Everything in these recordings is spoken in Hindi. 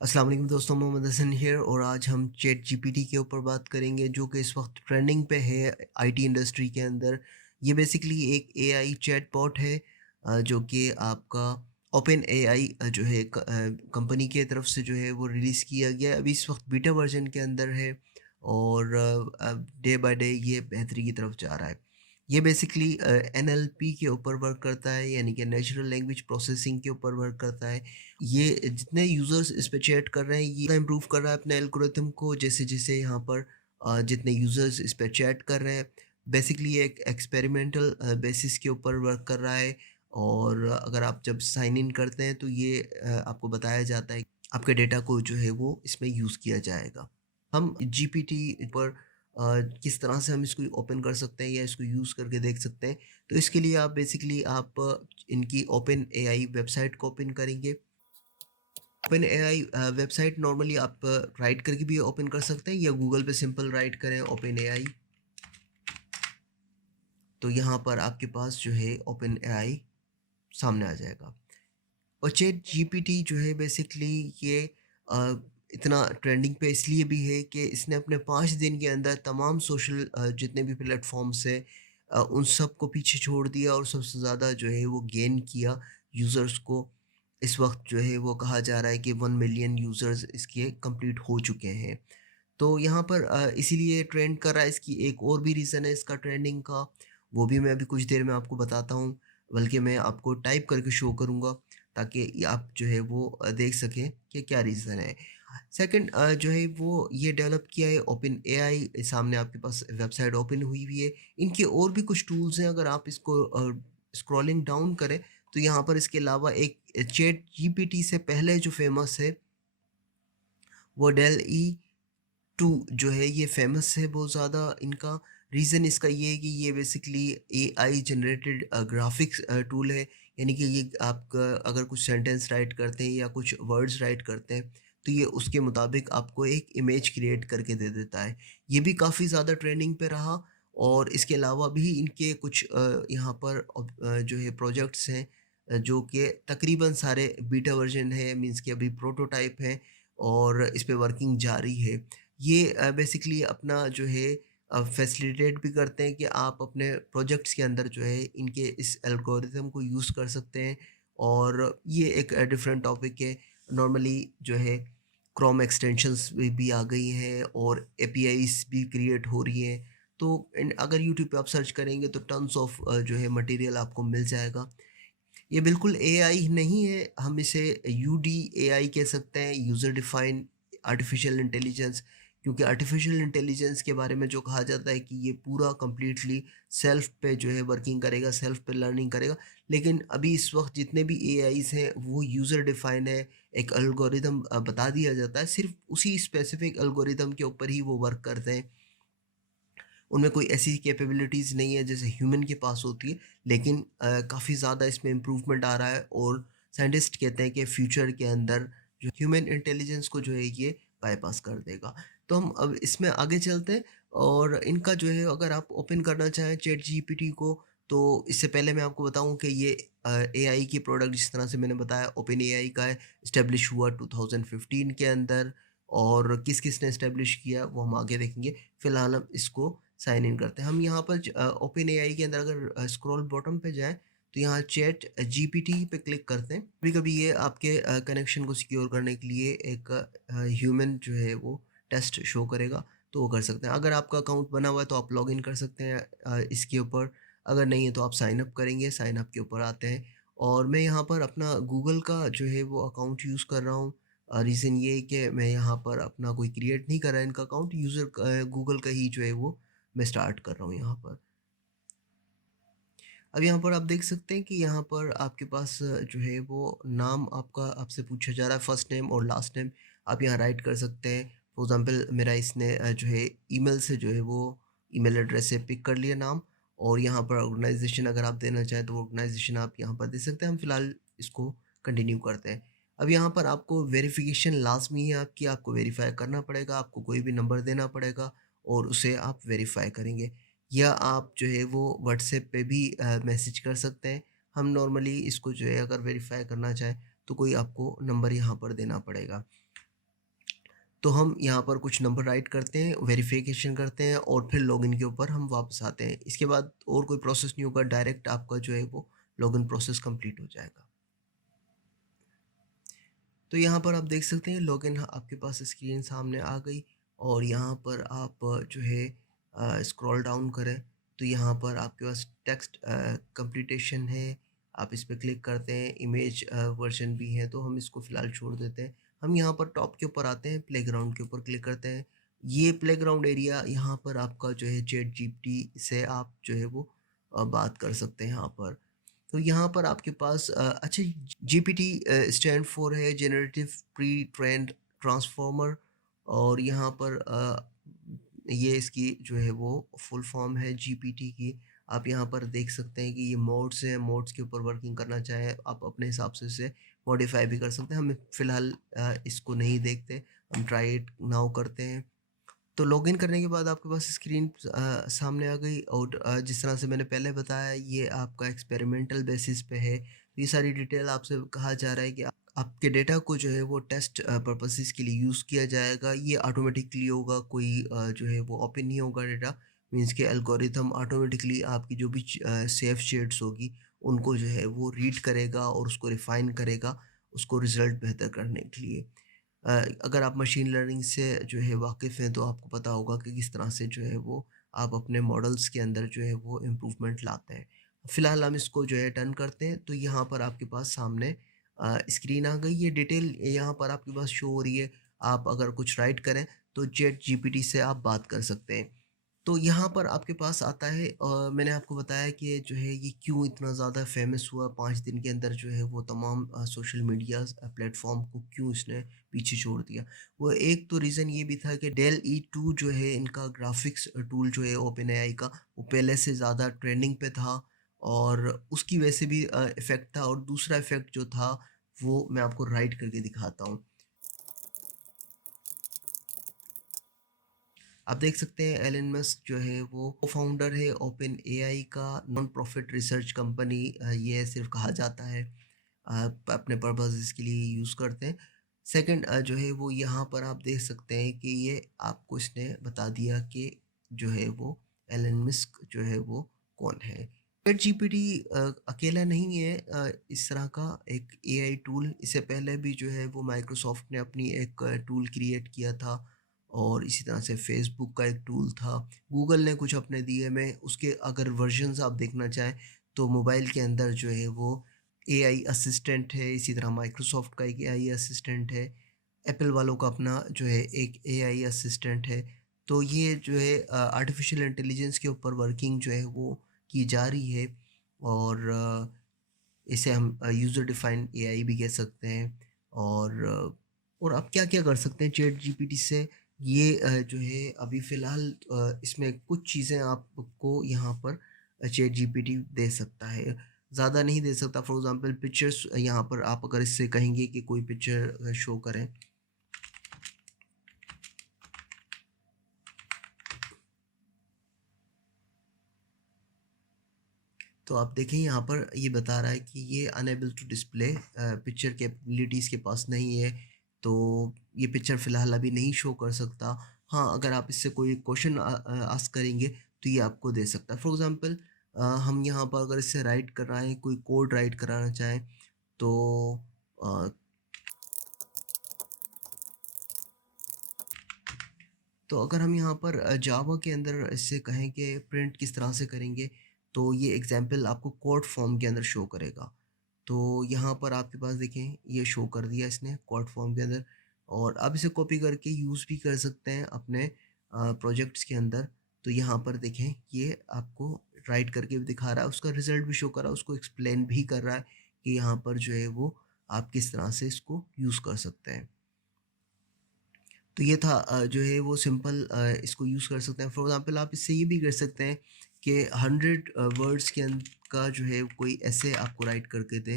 अस्सलाम वालेकुम दोस्तों, मोहम्मद हसन हियर और आज हम चैट जीपीटी के ऊपर बात करेंगे जो कि इस वक्त ट्रेंडिंग पे है आईटी इंडस्ट्री के अंदर। ये बेसिकली एक एआई चैटबॉट है जो कि आपका ओपन एआई जो है कंपनी की तरफ से जो है वो रिलीज़ किया गया है। अभी इस वक्त बीटा वर्जन के अंदर है और डे बाय डे ये बेहतरी की तरफ जा रहा है। ये बेसिकली एनएलपी के ऊपर वर्क करता है, यानी कि नेचुरल लैंग्वेज प्रोसेसिंग के ऊपर वर्क करता है। ये जितने यूज़र्स इस पे चैट कर रहे हैं, ये इम्प्रूव कर रहा है अपने एल्गोरिथम को। जैसे-जैसे यहाँ पर जितने यूज़र्स इस पे चैट कर रहे हैं, बेसिकली ये एक एक्सपेरिमेंटल बेसिस के ऊपर वर्क कर रहा है। और अगर आप जब साइन इन करते हैं तो ये आपको बताया जाता है, आपके डेटा को जो है वो इसमें यूज़ किया जाएगा। हम जीपीटी पर किस तरह से हम इसको ओपन कर सकते हैं या इसको यूज़ करके देख सकते हैं। तो इसके लिए आप बेसिकली इनकी ओपन एआई वेबसाइट को ओपन करेंगे। ओपन एआई वेबसाइट नॉर्मली आप राइट करके भी ओपन कर सकते हैं या गूगल पे सिंपल राइट करें ओपन एआई, तो यहाँ पर आपके पास जो है ओपन एआई सामने आ जाएगा। और चैट जीपीटी जो है बेसिकली ये अ, इतना ट्रेंडिंग पे इसलिए भी है कि इसने अपने 5 दिन के अंदर तमाम सोशल जितने भी प्लेटफॉर्म्स हैं उन सब को पीछे छोड़ दिया और सबसे ज़्यादा जो है वो गेन किया यूज़र्स को। इस वक्त जो है वो कहा जा रहा है कि 1 मिलियन यूज़र्स इसके कंप्लीट हो चुके हैं। तो यहाँ पर इसीलिए ट्रेंड कर रहा है। इसकी एक और भी रीज़न है इसका ट्रेंडिंग का, वो भी मैं अभी कुछ देर में आपको बताता हूँ। बल्कि मैं आपको टाइप करके शो करूँगा ताकि ये आप जो है वो देख सकें कि क्या रीज़न है। सेकंड जो है वो ये डेवलप किया है ओपन एआई, सामने आपके पास वेबसाइट ओपन हुई हुई है। इनके और भी कुछ टूल्स हैं, अगर आप इसको स्क्रॉलिंग डाउन करें तो यहाँ पर इसके अलावा एक चैट जीपीटी से पहले जो फेमस है वो डेल ई 2 जो है ये फेमस है बहुत ज़्यादा। इनका रीज़न इसका ये है कि ये basically AI generated graphics tool है। यानी कि ये आपका अगर कुछ सेंटेंस राइट करते हैं या कुछ वर्ड्स राइट करते हैं तो ये उसके मुताबिक आपको एक इमेज क्रिएट करके दे देता है। ये भी काफ़ी ज़्यादा ट्रेंडिंग पे रहा। और इसके अलावा भी इनके कुछ यहाँ पर जो है प्रोजेक्ट्स हैं जो कि तकरीबन सारे बीटा वर्जन है, मीन्स कि अभी प्रोटोटाइप है और इस पे वर्किंग जारी है। ये बेसिकली अपना जो है फैसिलिटेट भी करते हैं कि आप अपने प्रोजेक्ट्स के अंदर जो है इनके इस एल्गोरिथम को यूज़ कर सकते हैं। और ये एक डिफरेंट टॉपिक है। नॉर्मली जो है क्रोम एक्सटेंशंस भी आ गई हैं और एपीआईज़ भी क्रिएट हो रही हैं। तो अगर यूट्यूब पे आप सर्च करेंगे तो टन्स ऑफ जो है मटेरियल आपको मिल जाएगा। ये बिल्कुल एआई नहीं है, हम इसे यूडी एआई कह सकते हैं, यूज़र डिफाइंड आर्टिफिशियल इंटेलिजेंस। क्योंकि आर्टिफिशियल इंटेलिजेंस के बारे में जो कहा जाता है कि ये पूरा कंप्लीटली सेल्फ पे जो है वर्किंग करेगा, सेल्फ पे लर्निंग करेगा। लेकिन अभी इस वक्त जितने भी एआईज हैं वो यूज़र डिफाइन है। एक एल्गोरिदम बता दिया जाता है, सिर्फ उसी स्पेसिफिक एल्गोरिदम के ऊपर ही वो वर्क करते हैं। उनमें कोई ऐसी कैपेबिलिटीज़ नहीं है जैसे ह्यूमन के पास होती है। लेकिन काफ़ी ज़्यादा इसमें इम्प्रूवमेंट आ रहा है और साइंटिस्ट कहते हैं कि फ्यूचर के अंदर जो ह्यूमन इंटेलिजेंस को जो है ये बाईपास कर देगा। तो हम अब इसमें आगे चलते हैं। और इनका जो है अगर आप ओपन करना चाहें चैट जीपीटी को, तो इससे पहले मैं आपको बताऊं कि ये एआई की प्रोडक्ट जिस तरह से मैंने बताया ओपन एआई का है, इस्टेब्लिश हुआ 2015 के अंदर। और किस किस ने इस्टेब्लिश किया वो हम आगे देखेंगे। फिलहाल हम इसको साइन इन करते हैं। हम यहाँ पर ओपन एआई के अंदर अगर स्क्रॉल बॉटम पे जाएँ तो यहाँ चैट जीपीटी पे क्लिक करते हैं। कभी-कभी ये आपके कनेक्शन को सिक्योर करने के लिए एक ह्यूमन जो है वो टेस्ट शो करेगा, तो वो कर सकते हैं। अगर आपका अकाउंट बना हुआ है तो आप लॉगिन कर सकते हैं इसके ऊपर। अगर नहीं है तो आप साइन अप करेंगे, साइन अप के ऊपर आते हैं। और मैं यहाँ पर अपना गूगल का जो है वो अकाउंट यूज़ कर रहा हूँ। रीज़न ये है कि मैं यहाँ पर अपना कोई क्रिएट नहीं कर रहा है इनका अकाउंट, गूगल का ही जो है वो मैं स्टार्ट कर रहा हूँ यहाँ पर। अब यहाँ पर आप देख सकते हैं कि यहाँ पर आपके पास जो है वो नाम आपका आपसे पूछा जा रहा है, फर्स्ट नेम और लास्ट नेम आप यहाँ राइट कर सकते हैं। फॉर एग्ज़ाम्पल मेरा इसने जो है ईमेल से जो है वो ईमेल एड्रेस से पिक कर लिया नाम। और यहाँ पर ऑर्गेनाइज़ेशन अगर आप देना चाहें तो ऑर्गेनाइज़ेशन आप यहाँ पर दे सकते हैं। हम फिलहाल इसको कंटिन्यू करते हैं। अब यहाँ पर आपको वेरिफ़िकेशन लाज़मी है आपकी, आपको वेरीफ़ाई करना पड़ेगा, आपको कोई भी नंबर देना पड़ेगा और उसे आप वेरीफ़ाई करेंगे। या आप जो है वो व्हाट्सएप पे भी मैसेज कर सकते हैं। हम नॉर्मली इसको जो है अगर वेरीफ़ाई करना चाहें तो कोई आपको नंबर यहाँ पर देना पड़ेगा। तो हम यहाँ पर कुछ नंबर राइट करते हैं, वेरिफिकेशन करते हैं और फिर लॉगिन के ऊपर हम वापस आते हैं। इसके बाद और कोई प्रोसेस नहीं होगा, डायरेक्ट आपका जो है वो लॉगिन प्रोसेस कंप्लीट हो जाएगा। तो यहाँ पर आप देख सकते हैं लॉगिन आपके पास स्क्रीन सामने आ गई और यहाँ पर आप जो है स्क्रॉल डाउन करें तो यहाँ पर आपके पास टेक्स्ट कंप्लीटेशन है। आप इस पे क्लिक करते हैं, इमेज वर्जन भी है तो हम इसको फ़िलहाल छोड़ देते हैं। हम यहाँ पर टॉप के ऊपर आते हैं, प्लेग्राउंड के ऊपर क्लिक करते हैं। ये प्लेग्राउंड एरिया यहाँ पर आपका जो है चैट जीपीटी से आप जो है वो बात कर सकते हैं यहाँ पर। तो यहाँ पर आपके पास अच्छा, जीपीटी स्टैंड फॉर है जनरेटिव प्री ट्रेंड ट्रांसफॉर्मर और यहाँ पर ये इसकी जो है वो फुल फॉर्म है जीपीटी की। आप यहाँ पर देख सकते हैं कि ये मोड्स हैं, मोड्स के ऊपर वर्किंग करना चाहें आप अपने हिसाब से इसे मॉडिफाई भी कर सकते हैं। हम फ़िलहाल इसको नहीं देखते, हम ट्राई इट नाउ करते हैं। तो लॉगिन करने के बाद आपके पास स्क्रीन सामने आ गई और जिस तरह से मैंने पहले बताया ये आपका एक्सपेरिमेंटल बेसिस पे है। तो ये सारी डिटेल आपसे कहा जा रहा है कि आपके डेटा को जो है वो टेस्ट पर्पसेस के लिए यूज़ किया जाएगा। ये ऑटोमेटिकली होगा, कोई जो है वो ओपन नहीं होगा डेटा। मीन्स के एल्गोरिथम ऑटोमेटिकली आपकी जो भी सेफ शेड्स होगी उनको जो है वो रीड करेगा और उसको रिफ़ाइन करेगा, उसको रिज़ल्ट बेहतर करने के लिए। अ, अगर आप मशीन लर्निंग से जो है वाकिफ़ हैं तो आपको पता होगा कि किस तरह से जो है वो आप अपने मॉडल्स के अंदर जो है वो इम्प्रूवमेंट लाते हैं। फ़िलहाल हम इसको जो है डन करते हैं तो यहाँ पर आपके पास सामने स्क्रीन आ गई। ये डिटेल यहाँ पर आपके पास शो हो रही है। आप अगर कुछ राइट करें तो चैट जीपीटी से आप बात कर सकते हैं। तो यहाँ पर आपके पास आता है मैंने आपको बताया कि जो है ये क्यों इतना ज़्यादा फेमस हुआ 5 दिन के अंदर जो है वो तमाम सोशल मीडिया प्लेटफ़ॉर्म को क्यों इसने पीछे छोड़ दिया। वो एक तो रीज़न ये भी था कि डेल ई2 जो है इनका ग्राफ़िक्स टूल जो है ओपन एआई का, वो पहले से ज़्यादा ट्रेंडिंग पे था और उसकी वजह से भी इफ़ेक्ट था और दूसरा इफ़ेक्ट जो था वो मैं आपको राइट करके दिखाता हूँ। आप देख सकते हैं एलन मस्क जो है वो फाउंडर है ओपन एआई का, नॉन प्रॉफिट रिसर्च कंपनी ये सिर्फ कहा जाता है, अपने पर्पसेस के लिए यूज़ करते हैं। सेकंड जो है वो यहाँ पर आप देख सकते हैं कि ये आपको इसने बता दिया कि जो है वो एलन मस्क जो है वो कौन है। चैट जीपीटी अकेला नहीं है, इस तरह का एक एआई टूल इससे पहले भी जो है वो माइक्रोसॉफ्ट ने अपनी एक टूल क्रिएट किया था और इसी तरह से फ़ेसबुक का एक टूल था। गूगल ने कुछ अपने दिए में उसके अगर वर्ज़न्स आप देखना चाहें तो मोबाइल के अंदर जो है वो एआई असिस्टेंट है, इसी तरह माइक्रोसॉफ्ट का एक एआई असिस्टेंट है, एप्पल वालों का अपना जो है एक एआई असिस्टेंट है। तो ये जो है आर्टिफ़िशियल इंटेलिजेंस के ऊपर वर्किंग जो है वो की जा रही है और इसे हम यूज़र डिफाइंड एआई भी कह सकते हैं और और आप क्या-क्या कर सकते हैं चैट जीपीटी से, ये जो है अभी फ़िलहाल इसमें कुछ चीज़ें आपको यहाँ पर चैट जीपीटी दे सकता है। ज़्यादा नहीं दे सकता, फॉर एग्ज़ाम्पल पिक्चर्स यहाँ पर आप अगर इससे कहेंगे कि कोई पिक्चर शो करें, तो आप देखें यहाँ पर ये बता रहा है कि ये unable to display, picture capabilities के पास नहीं है, तो ये पिक्चर फ़िलहाल अभी नहीं शो कर सकता। हाँ, अगर आप इससे कोई क्वेश्चन आस्क करेंगे तो ये आपको दे सकता है। फॉर एग्ज़ाम्पल हम यहाँ पर अगर इससे राइट करना है, कोई कोड राइट कराना चाहें तो अ, तो अगर हम यहाँ पर जावा के अंदर इससे कहें कि प्रिंट किस तरह से करेंगे, तो ये एग्ज़ाम्पल आपको कोड फॉर्म के अंदर शो करेगा। तो यहाँ पर आपके पास देखें ये शो कर दिया इसने कोड फॉर्म के अंदर और आप इसे कॉपी करके यूज़ भी कर सकते हैं अपने प्रोजेक्ट्स के अंदर। तो यहाँ पर देखें ये आपको राइट करके भी दिखा रहा है, उसका रिज़ल्ट भी शो कर रहा है, उसको एक्सप्लेन भी कर रहा है कि यहाँ पर जो है वो आप किस तरह से इसको यूज़ कर सकते हैं। तो ये था जो है वो सिंपल इसको यूज़ कर सकते हैं। फॉर एग्ज़ाम्पल आप इससे ये भी कर सकते हैं कि 100 वर्ड्स के का जो है कोई ऐसे आपको राइट करके दें।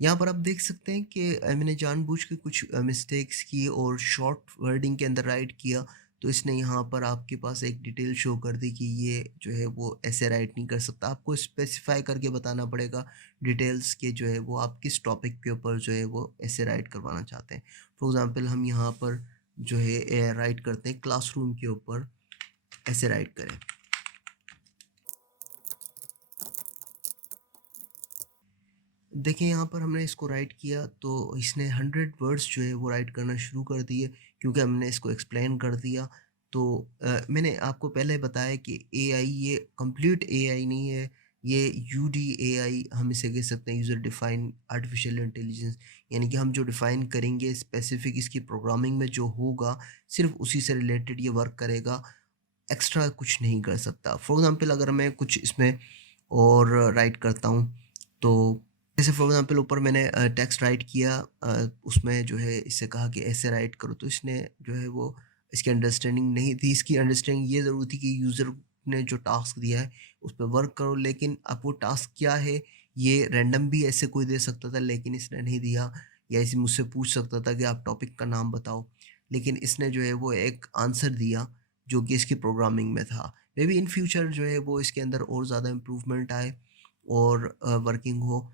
यहाँ पर आप देख सकते हैं कि मैंने जानबूझ के कुछ मिस्टेक्स की और शॉर्ट वर्डिंग के अंदर राइट किया, तो इसने यहाँ पर आपके पास एक डिटेल शो कर दी कि ये जो है वो ऐसे राइट नहीं कर सकता। आपको स्पेसिफ़ाई करके बताना पड़ेगा डिटेल्स के जो है वो आप किस टॉपिक के ऊपर जो है वो ऐसे राइट करवाना चाहते हैं। फॉर एग्ज़ाम्पल हम यहाँ पर जो है राइट करते हैं क्लासरूम के ऊपर ऐसे राइट करें। देखिए यहाँ पर हमने इसको राइट किया तो इसने 100 वर्ड्स जो है वो राइट करना शुरू कर दिए क्योंकि हमने इसको एक्सप्लेन कर दिया। तो मैंने आपको पहले बताया कि एआई ये कंप्लीट एआई नहीं है, ये यूडीएआई हम इसे कह सकते हैं, यूज़र डिफाइन आर्टिफिशियल इंटेलिजेंस। यानी कि हम जो डिफ़ाइन करेंगे स्पेसिफिक इसकी प्रोग्रामिंग में जो होगा सिर्फ उसी से रिलेटेड ये वर्क करेगा, एक्स्ट्रा कुछ नहीं कर सकता। फॉर एग्ज़ाम्पल अगर मैं कुछ इसमें और राइट करता हूँ, तो जैसे फॉर एग्ज़ाम्पल ऊपर मैंने टेक्स्ट राइट किया, उसमें जो है इससे कहा कि ऐसे राइट करो, तो इसने जो है वो इसकी अंडरस्टैंडिंग नहीं थी। इसकी अंडरस्टैंडिंग ये ज़रूर थी कि यूज़र ने जो टास्क दिया है उस पे वर्क करो, लेकिन अब वो टास्क क्या है ये रैंडम भी ऐसे कोई दे सकता था, लेकिन इसने नहीं दिया। या इसे मुझसे पूछ सकता था कि आप टॉपिक का नाम बताओ, लेकिन इसने जो है वो एक आंसर दिया जो कि इसकी प्रोग्रामिंग में था। मे बी इन फ्यूचर जो है वो इसके अंदर और ज़्यादा इम्प्रूवमेंट आए और वर्किंग हो।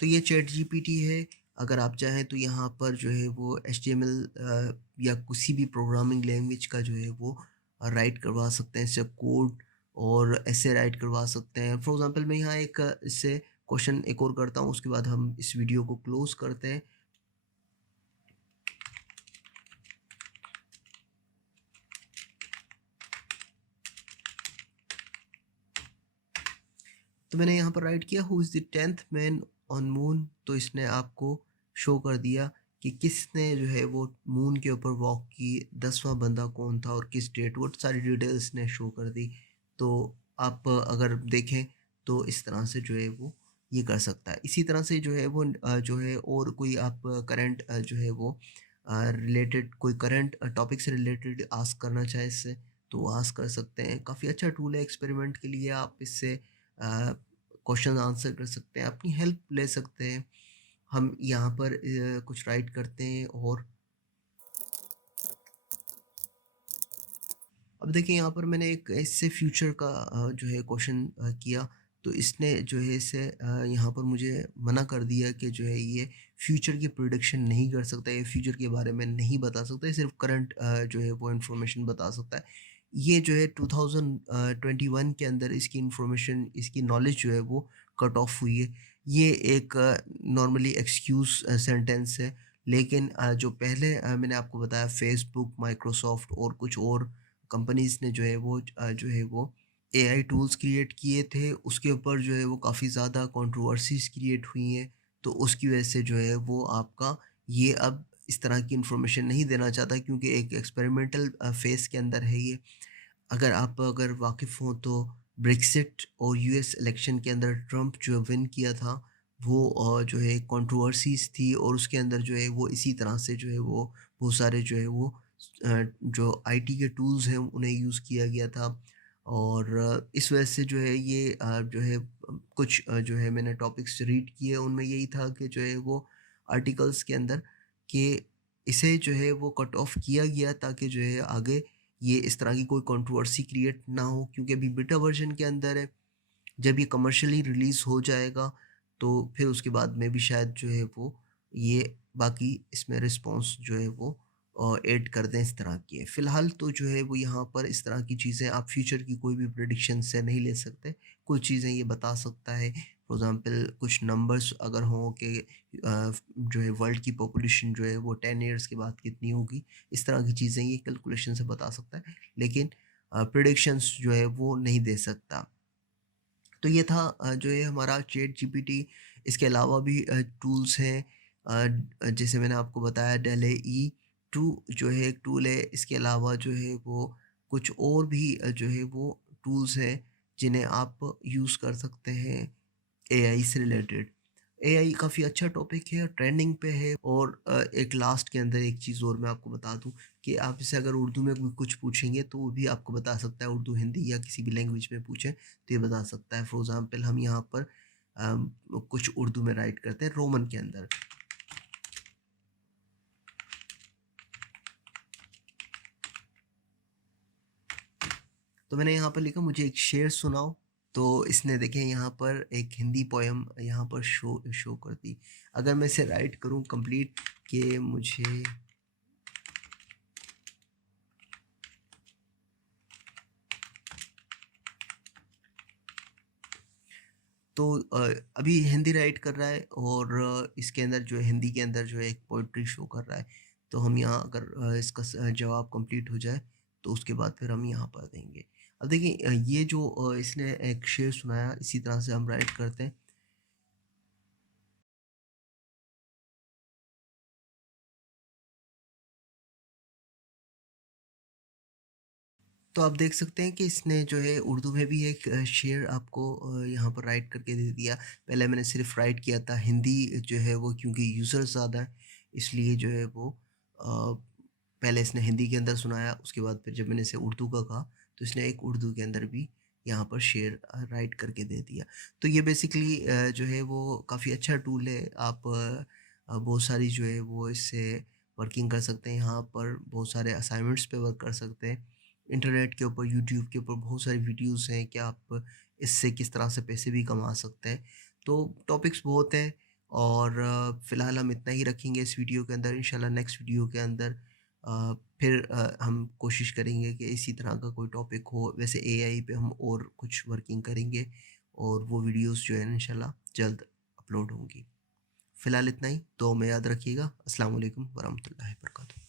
तो ये चैट जीपीटी है। अगर आप चाहें तो यहाँ पर जो है वो एचटीएमएल या किसी भी प्रोग्रामिंग लैंग्वेज का जो है वो राइट करवा सकते हैं इससे कोड, और ऐसे राइट करवा सकते हैं। फॉर एग्जांपल मैं यहाँ एक इससे क्वेश्चन एक और करता हूँ, उसके बाद हम इस वीडियो को क्लोज करते हैं। तो मैंने यहाँ पर राइट किया who is the 10th man on moon, तो इसने आपको शो कर दिया कि किसने जो है वो मून के ऊपर वॉक की, 10वां बंदा कौन था और किस डेट, वो सारी डिटेल्स ने शो कर दी। तो आप अगर देखें तो इस तरह से जो है वो ये कर सकता है। इसी तरह से जो है वो जो है और कोई आप करंट जो है वो रिलेटेड कोई करंट टॉपिक से रिलेटेड आस्क करना चाहे इससे, तो आस्क कर सकते हैं। काफ़ी अच्छा टूल है एक्सपेरिमेंट के लिए, आप इससे क्वेश्चन आंसर कर सकते हैं, अपनी हेल्प ले सकते हैं। हम यहाँ पर कुछ राइट करते हैं और अब देखिए यहाँ पर मैंने एक इससे फ्यूचर का जो है क्वेश्चन किया, तो इसने जो है इसे यहाँ पर मुझे मना कर दिया कि जो है ये फ्यूचर की प्रिडिक्शन नहीं कर सकता, ये फ्यूचर के बारे में नहीं बता सकता, ये सिर्फ करंट जो है वो इन्फॉर्मेशन बता सकता है। ये जो है 2021 के अंदर इसकी इन्फॉर्मेशन, इसकी नॉलेज जो है वो कट ऑफ हुई है। ये एक नॉर्मली एक्सक्यूज सेंटेंस है, लेकिन जो पहले मैंने आपको बताया फेसबुक, माइक्रोसॉफ्ट और कुछ और कंपनीज़ ने जो है वो जो है वो एआई टूल्स क्रिएट किए थे, उसके ऊपर जो है वो काफ़ी ज़्यादा कंट्रोवर्सीज़ क्रिएट हुई हैं। तो उसकी वजह से जो है वो आपका ये अब इस तरह की इन्फॉर्मेशन नहीं देना चाहता, क्योंकि एक एक्सपेरिमेंटल फ़ेज़ के अंदर है ये। अगर वाकिफ़ हों तो ब्रेक्सिट और यूएस इलेक्शन के अंदर ट्रम्प जो विन किया था, वो जो है कंट्रोवर्सीज़ थी, और उसके अंदर जो है वो इसी तरह से जो है वो बहुत सारे जो है वो जो आईटी के टूल्स हैं उन्हें यूज़ किया गया था। और इस वजह से जो है ये जो है कुछ जो है मैंने टॉपिक्स रीड किए, उनमें यही था कि जो है वो आर्टिकल्स के अंदर कि इसे जो है वो कट ऑफ किया गया ताकि जो है आगे ये इस तरह की कोई कंट्रोवर्सी क्रिएट ना हो, क्योंकि अभी बीटा वर्जन के अंदर है। जब ये कमर्शियली रिलीज़ हो जाएगा तो फिर उसके बाद में भी शायद जो है वो ये बाकी इसमें रिस्पॉन्स जो है वो ऐड कर दें इस तरह की है। फ़िलहाल तो जो है वो यहाँ पर इस तरह की चीज़ें आप फ्यूचर की कोई भी प्रेडिक्शन से नहीं ले सकते। कुछ चीज़ें ये बता सकता है, फॉर एग्ज़ाम्पल कुछ नंबर्स अगर हों कि जो है वर्ल्ड की पॉपुलेशन जो है वो 10 ईयर्स के बाद कितनी होगी, इस तरह की चीज़ें ये कैलकुलेशन से बता सकता है। लेकिन प्रेडिक्शंस जो है वो नहीं दे सकता। तो ये था जो है हमारा चैट जीपीटी। इसके अलावा भी टूल्स हैं, जैसे मैंने आपको बताया डेल ई टू जो है एक टूल है। इसके अलावा जो है वो कुछ और भी जो है वो टूल्स हैं जिन्हें आप यूज़ कर सकते हैं एआई से रिलेटेड। एआई काफ़ी अच्छा टॉपिक है, ट्रेंडिंग पे है। और एक लास्ट के अंदर एक चीज़ और मैं आपको बता दूँ कि आप इसे अगर उर्दू में कोई कुछ पूछेंगे तो वो भी आपको बता सकता है, उर्दू, हिंदी या किसी भी लैंग्वेज में पूछें तो ये बता सकता है। फॉर एग्ज़ाम्पल हम यहाँ पर कुछ उर्दू में राइट करते हैं रोमन के अंदर। तो मैंने यहाँ पर लिखा मुझे एक शेर सुनाओ, तो इसने देखें यहाँ पर एक हिंदी पोएम यहाँ पर शो कर दी। अगर मैं इसे राइट करूँ कंप्लीट कि मुझे तो अभी हिंदी राइट कर रहा है और इसके अंदर जो है हिंदी के अंदर जो है एक पोएट्री शो कर रहा है। तो हम यहाँ अगर इसका जवाब कंप्लीट हो जाए तो उसके बाद फिर हम यहाँ पर देंगे। अब देखिए ये जो इसने एक शेर सुनाया इसी तरह से हम राइट करते हैं। तो आप देख सकते हैं कि इसने जो है उर्दू में भी एक शेर आपको यहाँ पर राइट करके दे दिया। पहले मैंने सिर्फ राइट किया था, हिंदी जो है वो क्योंकि यूज़र्स ज़्यादा हैं इसलिए जो है वो पहले इसने हिंदी के अंदर सुनाया, उसके बाद फिर जब मैंने इसे उर्दू का कहा तो इसने एक उर्दू के अंदर भी यहाँ पर शेर राइट करके दे दिया। तो ये बेसिकली जो है वो काफ़ी अच्छा टूल है। आप बहुत सारी जो है वो इससे वर्किंग कर सकते हैं। यहाँ पर बहुत सारे असाइनमेंट्स पे वर्क कर सकते हैं। इंटरनेट के ऊपर, यूट्यूब के ऊपर बहुत सारी वीडियोज़ हैं कि आप इससे किस तरह से पैसे भी कमा सकते हैं। तो टॉपिक्स बहुत हैं और फ़िलहाल हम इतना ही रखेंगे इस वीडियो के अंदर। इंशाल्लाह नेक्स्ट वीडियो के अंदर फिर हम कोशिश करेंगे कि इसी तरह का कोई टॉपिक हो। वैसे एआई पे हम और कुछ वर्किंग करेंगे और वो वीडियोज़ जो है इंशाल्लाह जल्द अपलोड होंगी। फ़िलहाल इतना ही, दुआ में याद रखिएगा। अस्सलाम वालेकुम वरहमतुल्लाहि वबरकातुहू।